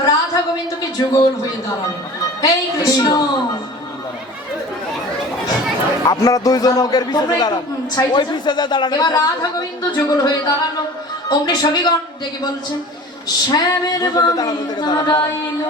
রাধা গোবিন্দকে যুগল হয়ে দাঁড়ান এই কৃষ্ণ। আপনারা দুইজন ওকের পিছনে দাঁড়ান। ওই পিছনে দাঁড়ান এবার রাধা গোবিন্দ যুগল হয়ে দাঁড়ানো অমনি সবিগণ দেখি বলছেন শ্যামের বামে দাঁড়াইলো